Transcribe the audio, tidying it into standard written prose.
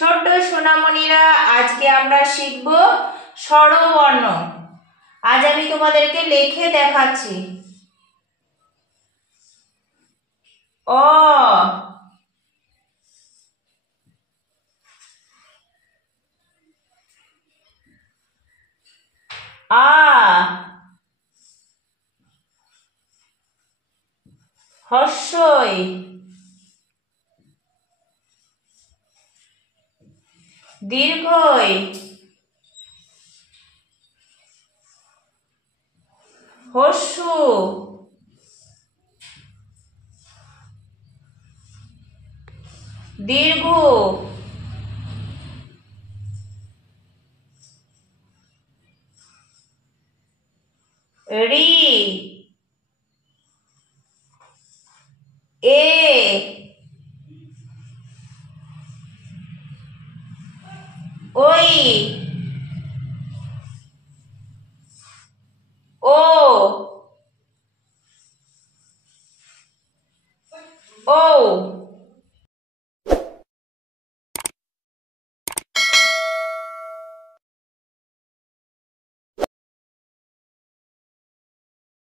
ছোট্ট সোনামণিরা, আজকে আমরা শিখব স্বরবর্ণ। আজ আমি তোমাদেরকে লিখে দেখাচ্ছি। অ, আ, হর্ষই, দীর্ঘই, হর্ষু, দীর্ঘ, রি, এ, ওই, ও, ও।